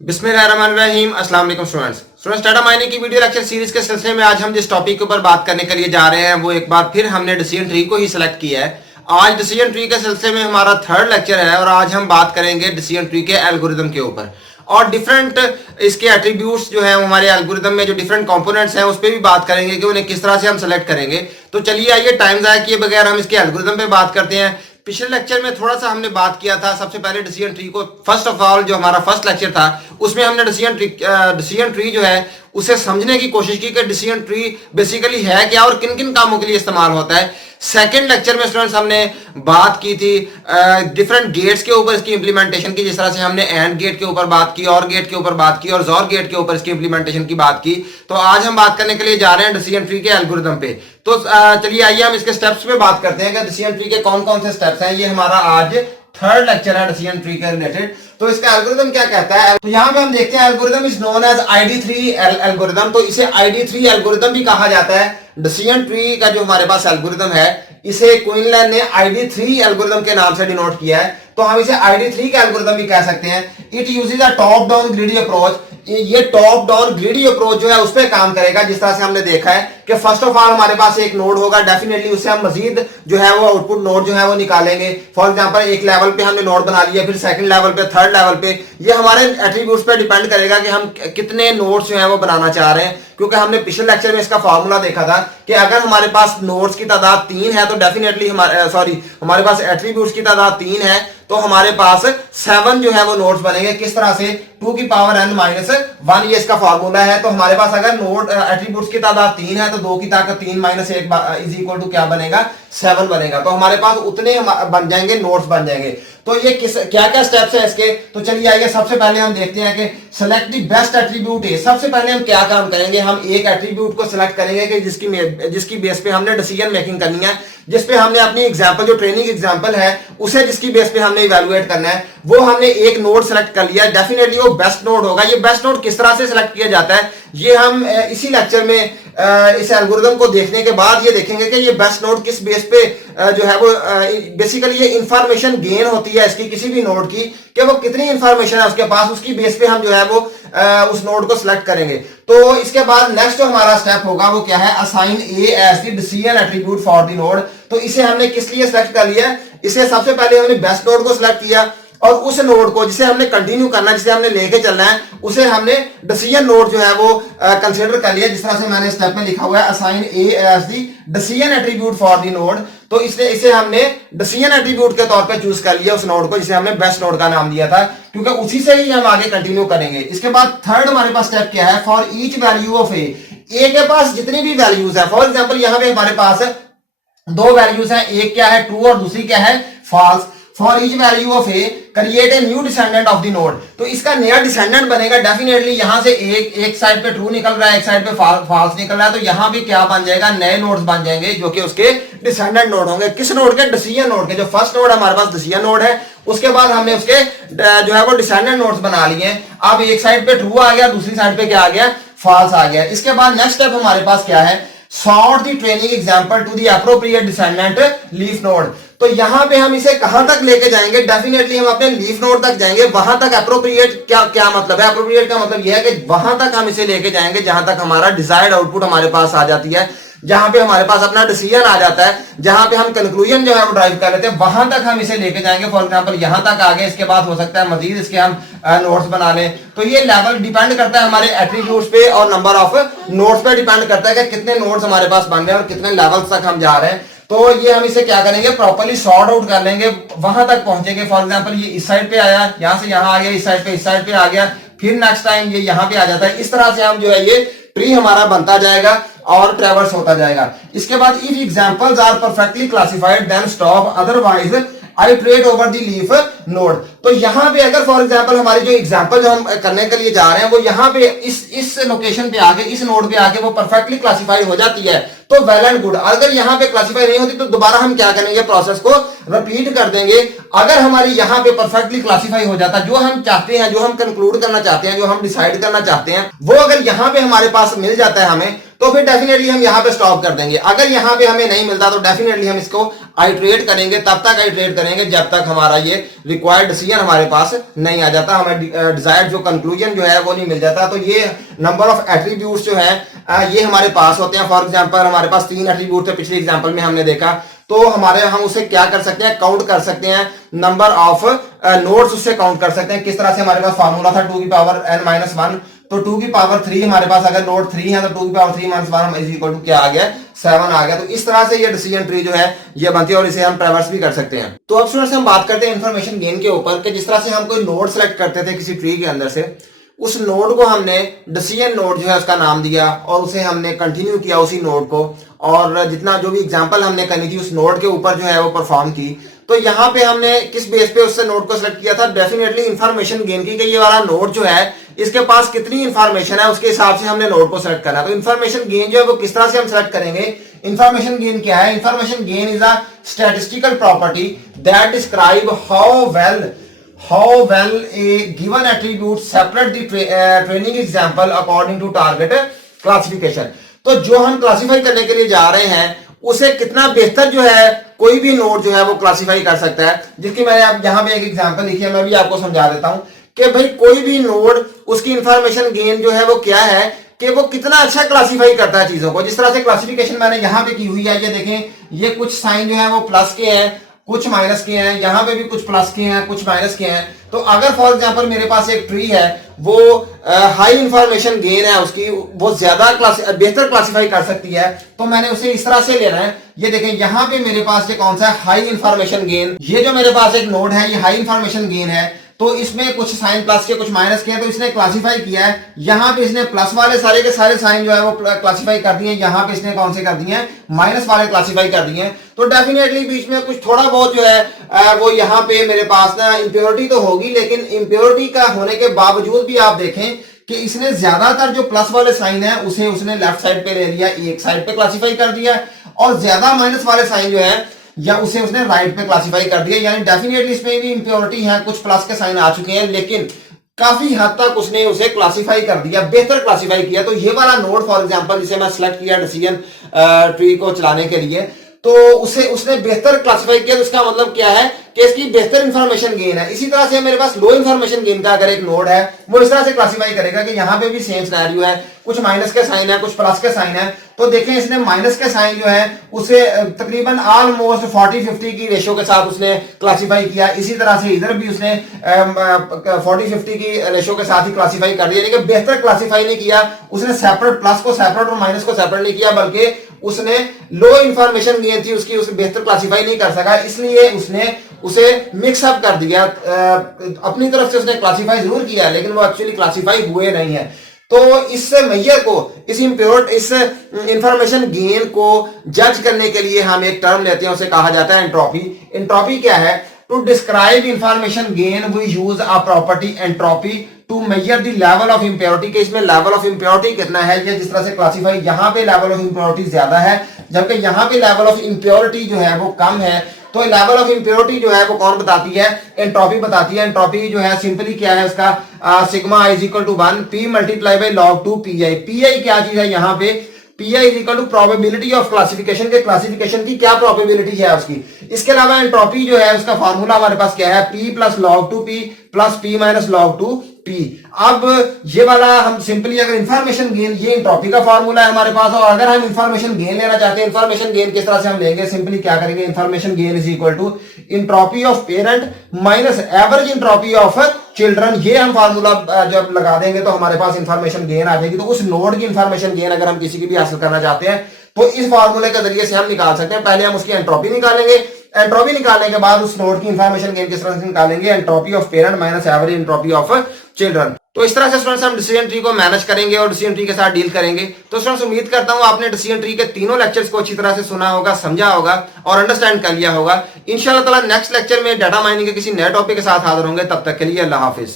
बिस्मिल्लाहिर्रहमानिर्रहीम। अस्सलाम वालेकुम स्टूडेंट्स डाटा माइनिंग की वीडियो लेक्चर सीरीज के सिलसिले में आज हम जिस टॉपिक के ऊपर बात करने के लिए जा रहे हैं वो एक बार फिर हमने डिसीजन ट्री को ही सिलेक्ट किया है। आज डिसीजन ट्री के सिलसिले में हमारा थर्ड लेक्चर है और आज हम बात करेंगे डिसीजन ट्री के एल्गोरिदम के ऊपर और डिफरेंट इसके एट्रीब्यूट्स जो है हमारे एल्गोरिदम में जो डिफरेंट कंपोनेंट्स हैं उस पर भी बात करेंगे कि उन्हें किस तरह से हम सेलेक्ट करेंगे। तो चलिए आइए टाइम ज़ाया किए बगैर हम इसके एल्गोरिदम पे बात करते हैं। पिछले लेक्चर में थोड़ा सा हमने बात किया था, सबसे पहले डिसीजन ट्री को फर्स्ट ऑफ ऑल जो हमारा फर्स्ट लेक्चर था उसमें हमने डिसीजन ट्री जो है उसे समझने की कोशिश की कि डिसीजन ट्री बेसिकली है क्या और किन किन कामों के लिए इस्तेमाल होता है। सेकंड लेक्चर में स्टूडेंट्स हमने बात की थी डिफरेंट गेट्स के ऊपर इसकी इंप्लीमेंटेशन की, जिस तरह से हमने एंड गेट के ऊपर बात की, और गेट के ऊपर बात की और जोर गेट के ऊपर इसकी इंप्लीमेंटेशन की बात की। तो आज हम बात करने के लिए जा रहे हैं डिसीजन ट्री के एल्गोरिदम पे। तो चलिए आइए हम इसके स्टेप्स पे बात करते हैं कि डिसीजन ट्री के कौन कौन से स्टेप्स हैं। ये हमारा आज थर्ड लेक्चर है डिसीजन ट्री के रिलेटेड। तो इसका एल्गोरिदम क्या कहता है, तो यहाँ पे हम देखते हैं algorithm is known as ID3 algorithm. तो इसे ID3 एल्गोरिदम भी कहा जाता है। डिसीजन ट्री का जो हमारे पास एल्गोरिदम है इसे क्विनलैन ने ID3 एल्गोरिदम के नाम से डिनोट किया है। तो हम इसे ID3 का एल्गोरिदम भी कह सकते हैं। It uses a top down greedy approach. ये टॉप डाउन ग्रीडी अप्रोच जो है उस पर काम करेगा। जिस तरह से हमने देखा है कि फर्स्ट ऑफ ऑल हमारे पास एक नोड होगा, डेफिनेटली उससे हम मजीद जो है वो आउटपुट नोड जो है वो निकालेंगे। फॉर एग्जांपल एक लेवल पे हमने नोड बना लिया, फिर सेकंड लेवल पे, थर्ड लेवल पे। ये हमारे एट्रीब्यूट्स पे डिपेंड करेगा कि हम कितने नोड्स जो है वो बनाना चाह रहे हैं, क्योंकि हमने पिछले लेक्चर में इसका फॉर्मूला देखा था कि अगर हमारे पास नोड्स की तादाद 3 है तो डेफिनेटली हमारे पास एट्रीब्यूट्स की तादाद 3 है तो हमारे पास 7 जो है वो नोड्स बनेंगे। किस तरह से, 2 की पावर n माइनस 1 ये इसका फॉर्मूला है। तो हमारे पास अगर नोड एट्रीब्यूट्स की तादाद 3 है तो 2 की ताकत 3 माइनस 1 इज इक्वल टू क्या बनेगा, 7 बनेगा। तो हमारे पास उतने बन जाएंगे, नोड्स बन जाएंगे। तो ये क्या क्या स्टेप्स है इसके, तो चलिए आइए सबसे पहले हम देखते हैं कि सेलेक्ट द बेस्ट एट्रीब्यूट है। सबसे पहले हम क्या काम करेंगे, हम एक एट्रीब्यूट को सिलेक्ट करेंगे कि जिसकी बेस पे हमने डिसीजन मेकिंग करनी है, जिस पे हमने अपनी एग्जांपल जो ट्रेनिंग एग्जांपल है उसे जिसकी बेस पे हमने इवैल्यूएट करना है, वो हमने एक नोड सेलेक्ट कर लिया। डेफिनेटली वो बेस्ट नोड होगा। ये बेस्ट नोड किस तरह से सिलेक्ट किया जाता है ये हम इसी लेक्चर में इस एल्गोरिदम को देखने के बाद ये देखेंगे कि ये बेस्ट नोड किस बेस पे जो है वो बेसिकली ये इंफॉर्मेशन गेन होती है इसकी किसी भी नोड की कि वो कितनी इंफॉर्मेशन है उसके पास, उसकी बेस पे हम जो है वो उस नोड को सिलेक्ट करेंगे। तो इसके बाद नेक्स्ट जो हमारा स्टेप होगा वो क्या है, assign A as the decision attribute for the node. तो इसे हमने किस लिए सिलेक्ट कर लिया, इसे सबसे पहले हमने बेस्ट नोड को सिलेक्ट किया और उस नोड को जिसे हमने कंटिन्यू करना है, जिसे हमने लेके चलना है, उसे हमने डिसीजन नोड जो है वो कंसीडर कर लिया। जिस तरह से मैंने स्टेप में लिखा हुआ है assign A as the decision attribute for the node. तो इसलिए इसे हमने डिसीजन एट्रीब्यूट के तौर पे चूज कर लिया उस नोड को, जिसे हमने बेस्ट नोड का नाम दिया था, क्योंकि उसी से ही हम आगे कंटिन्यू करेंगे। इसके बाद थर्ड हमारे पास स्टेप क्या है, फॉर ईच वैल्यू ऑफ ए के पास जितनी भी वैल्यूज है, फॉर एग्जाम्पल यहाँ पे हमारे पास 2 वैल्यूज है, एक क्या है ट्रू और दूसरी क्या है false. For each value of A create a new descendant of the node. तो इसका नया डिसेंडेंट बनेगा। डेफिनेटली यहां से एक साइड पे ट्रू निकल रहा है, एक साइड पे फॉल्स निकल रहा है, तो यहां भी क्या बन जाएगा, नए नोड्स बन जाएंगे जो कि उसके डिसेंडेंट नोड होंगे। किस नोड के, डिसीजन नोड के। जो फर्स्ट नोड हमारे पास डिसीजन नोड है, उसके बाद हमने उसके जो है वो डिसेंडेंट नोड्स बना लिए। अब एक साइड पे ट्रू आ गया, दूसरी साइड पे क्या आ गया, फॉल्स आ गया। इसके बाद नेक्स्ट स्टेप हमारे पास क्या है, sort the training example to the appropriate descendant leaf node. तो यहां पे हम इसे कहां तक लेके जाएंगे, डेफिनेटली हम अपने लीफ नोड तक जाएंगे। वहां तक एप्रोप्रिएट क्या मतलब है, एप्रोप्रिएट का मतलब यह है कि वहां तक हम इसे लेके जाएंगे जहां तक हमारा डिजायर्ड आउटपुट हमारे पास आ जाती है, जहां पे हमारे पास अपना डिसीजन आ जाता है, जहां पे हम कंक्लूजन जो है वो ड्राइव कर लेते हैं, वहां तक हम इसे लेके जाएंगे। फॉर एग्जांपल यहां तक आ गए, इसके बाद हो सकता है मजीद इसके हम नोट्स बना लें। तो ये लेवल डिपेंड करता है हमारे एट्रीब्यूट्स पे और नंबर ऑफ नोट्स पे डिपेंड करता है कि कितने नोट्स हमारे पास बन रहे हैं और कितने लेवल्स तक हम जा रहे हैं। तो ये हम इसे क्या करेंगे, प्रॉपर्ली सॉर्ट आउट कर लेंगे, वहां तक पहुंचेंगे। फॉर एग्जांपल ये इस साइड पे आया, यहां से यहां आ गया, इस साइड पे आ गया, फिर नेक्स्ट टाइम ये यहां पे आ जाता है। इस तरह से हम जो है ये ट्री हमारा बनता जाएगा और ट्रैवर्स होता जाएगा। इसके बाद if examples are perfectly classified then stop, otherwise iterate over the leaf node. तो यहां पे अगर फॉर एग्जांपल हमारी जो एग्जांपल जो हम करने के लिए जा रहे हैं वो यहां पे इस लोकेशन पे आके, इस नोड पे आके वो परफेक्टली क्लासिफाई हो जाती है तो वेल एंड गुड। अगर यहां पे क्लासिफाई नहीं होती तो दोबारा हम क्या करेंगे, प्रोसेस को रिपीट कर देंगे। अगर हमारी यहां पे परफेक्टली क्लासिफाई हो जाता, जो हम चाहते हैं, जो हम कंक्लूड करना चाहते हैं, जो हम डिसाइड करना चाहते हैं, वो अगर यहां पे हमारे पास मिल जाता है हमें, तो तो फिर डेफिनेटली हम यहाँ पे स्टॉप कर देंगे। अगर यहाँ पे हमें नहीं मिलता तो डेफिनेटली हम इसको आइट्रेट करेंगे, तब तक आइट्रेट करेंगे जब तक हमारा ये रिक्वायर्ड डिसीजन हमारे पास नहीं आ जाता, हमें डिजायर्ड जो कंक्लूजन जो है वो नहीं मिल जाता। तो ये नंबर ऑफ एट्रीब्यूट्स जो है ये हमारे पास होते हैं। फॉर एग्जांपल हमारे पास 3 एट्रीब्यूट थे पिछले एग्जांपल में हमने देखा, तो हम उसे क्या कर सकते हैं, काउंट कर सकते हैं, नंबर ऑफ नोड्स उससे काउंट कर सकते हैं। किस तरह से हमारे पास फार्मूला था 2 की पावर n-1, तो 2 की पावर 3 हमारे पास अगर नोड 3 है तो 2 की पावर 3-1 इज इक्वल टू क्या आ गया, 7 आ गया। तो इस तरह से ये डिसीजन ट्री जो है ये बनती है और इसे हम ट्रैवर्स भी कर सकते हैं। तो अब स्टूडेंट्स हम बात करते हैं इंफॉर्मेशन गेन के ऊपर कि जिस तरह से हम कोई नोड सेलेक्ट करते थे किसी ट्री के अंदर से, उस नोड को हमने डिसीजन नोड जो है उसका नाम दिया और उसे हमने कंटिन्यू किया उसी नोड को, और जितना जो भी एग्जांपल हमने करनी थी उस नोड के ऊपर जो है वो परफॉर्म की। तो यहाँ पे हमने किस बेस पे उससे नोड को सिलेक्ट किया था, डेफिनेटली इंफॉर्मेशन गेन की, कि ये वाला नोड जो है इसके पास कितनी इंफॉर्मेशन है उसके हिसाब से हमने नोड को सिलेक्ट करना। तो इंफॉर्मेशन गेन जो है वो किस तरह से हम सिलेक्ट करेंगे, इंफॉर्मेशन गेन क्या है, information gain is a statistical property that describe how well a given attribute separate the training example according to target classification। तो जो हम क्लासिफाई करने के लिए जा रहे हैं उसे कितना बेहतर जो है कोई भी नोड जो है वो क्लासिफाई कर सकता है, जिसकी मैंने अब यहां पे एक एग्जांपल लिखी है, मैं भी आपको समझा देता हूं कि भाई कोई भी नोड उसकी इंफॉर्मेशन गेन जो है वो क्या है कि वो कितना अच्छा क्लासिफाई करता है चीजों को। जिस तरह से क्लासिफिकेशन मैंने यहां पे की हुई है, ये देखें, ये कुछ साइन जो है वो प्लस के हैं, कुछ माइनस के हैं, यहां पे भी कुछ प्लस के हैं, कुछ माइनस के हैं। तो अगर फॉर एग्जांपल मेरे पास एक ट्री है, वो हाई इंफॉर्मेशन गेन है उसकी, वो ज्यादा बेहतर क्लासिफाई कर सकती है, तो मैंने उसे इस तरह से लेना है। ये देखें यहां पे मेरे पास ये कौन सा है, हाई इंफॉर्मेशन गेन। ये जो मेरे पास एक नोड है ये हाई इंफॉर्मेशन गेन है, तो इसमें कुछ साइन प्लस के कुछ माइनस के हैं, तो इसने क्लासिफाई किया है। यहां पे इसने प्लस वाले सारे के सारे साइन जो है वो क्लासिफाई कर दिए, यहां पे इसने कौन से कर दिए हैं, माइनस वाले क्लासिफाई कर दिए हैं। तो डेफिनेटली बीच में कुछ थोड़ा बहुत जो है वो यहां पे मेरे पास ना इंप्योरिटी तो होगी, लेकिन इंप्योरिटी का होने के बावजूद भी आप देखें कि इसने ज्यादातर जो प्लस वाले साइन है उसे उसने लेफ्ट साइड पे ले लिया, एक साइड पे क्लासिफाई कर दिया, और ज्यादा माइनस वाले साइन जो है या उसे उसने राइट पे क्लासिफाई कर दिया। यानी डेफिनेटली इसमें भी इंप्योरिटी है, कुछ प्लस के साइन आ चुके हैं, लेकिन काफी हद तक उसने उसे क्लासिफाई कर दिया, बेहतर क्लासिफाई किया। तो ये वाला नोड फॉर एग्जांपल जिसे मैं सिलेक्ट किया डिसीजन ट्री को चलाने के लिए, तो उसने बेहतर क्लासिफाई किया। तो इसका मतलब क्या है कि इसकी बेहतर इंफॉर्मेशन गेन है। इसी तरह से मेरे पास लो इंफॉर्मेशन गेन का अगर एक नोड है, वो इस तरह से क्लासिफाई करेगा कि यहाँ पे भी सेम सिनेरियो है, कुछ माइनस के साइन है, कुछ प्लस के साइन है। तो देखें इसने माइनस के साइन जो है उसे तकरीबन ऑलमोस्ट 40-50 की रेशियो के साथ उसने क्लासिफाई किया। इसी तरह से इधर भी उसने 40-50 की रेशियो के साथ ही क्लासिफाई कर दिया, लेकिन बेहतर क्लासिफाई नहीं किया। उसने सेपरेट प्लस को सेपरेट और माइनस को सेपरेट नहीं किया, बल्कि उसने लो इंफॉर्मेशन गेन थी उसकी, उसे बेहतर क्लासिफाई नहीं कर सका, इसलिए उसने उसे मिक्सअप कर दिया। अपनी तरफ से उसने क्लासिफाई जरूर किया लेकिन वो एक्चुअली क्लासिफाई हुए नहीं है। तो इस मैयर को, इस इंफॉर्मेशन गेन को जज करने के लिए हम एक टर्म लेते हैं, उसे कहा जाता है एंट्रोपी। एंट्रोपी क्या है? To describe information gain we use a property entropy to measure the level of impurity, के इसमें लेवल ऑफ इंप्योरिटी कितना है। ये जिस तरह से क्लासिफाई, यहां पे लेवल ऑफ इंप्योरिटी ज्यादा है जबकि यहां पे लेवल ऑफ इंप्योरिटी जो है वो कम है। तो लेवल ऑफ इंप्योरिटी जो है वो कौन बताती है? एंट्रोपी बताती है। एंट्रोपी जो है सिंपली क्या है उसका, sigma i is equal to 1 p multiply by log 2 pi। pi क्या चीज है यहाँ पे? pi is equal to probability of classification, के क्लासिफिकेशन की क्या प्रोबेबिलिटी है उसकी। इसके अलावा एंट्रोपी जो है उसका फार्मूला हमारे पास क्या है? p plus log 2p plus p minus log 2p। अब ये वाला हम सिंपली अगर इंफॉर्मेशन गेन, ये एंट्रोपी का फार्मूला है हमारे पास, और अगर हम इंफॉर्मेशन गेन लेना चाहते हैं, इंफॉर्मेशन गेन किस तरह से हम लेंगे? सिंपली क्या करेंगे? Information gain is equal to entropy of parent minus average entropy of children. ये हम फार्मूला जब लगा देंगे तो हमारे पास इंफॉर्मेशन गेन आ जाएगी। तो उस नोड की इंफॉर्मेशन गेन अगर हम किसी की भी हासिल करना चाहते हैं तो इस फार्मूले के जरिए से हम निकाल सकते हैं। पहले हम उसकी एंट्रोपी निकालेंगे, एंट्रोपी निकालने के बाद उस नोड की इंफॉर्मेशन गेन किस तरह से निकालेंगे? Entropy of parent minus average entropy of children. तो इस तरह से स्टूडेंट्स हम डिसीजन ट्री को मैनेज करेंगे और डिसीजन ट्री के साथ डील करेंगे। तो स्टूडेंट्स उम्मीद करता हूं आपने डिसीजन ट्री के तीनों लेक्चर्स को अच्छी तरह से सुना होगा, समझा होगा और अंडरस्टैंड कर लिया होगा। इंशाल्लाह ताला नेक्स्ट लेक्चर में डाटा माइनिंग के किसी नए टॉपिक के साथ हाजिर होंगे। तब तक के लिए अल्लाह हाफिज।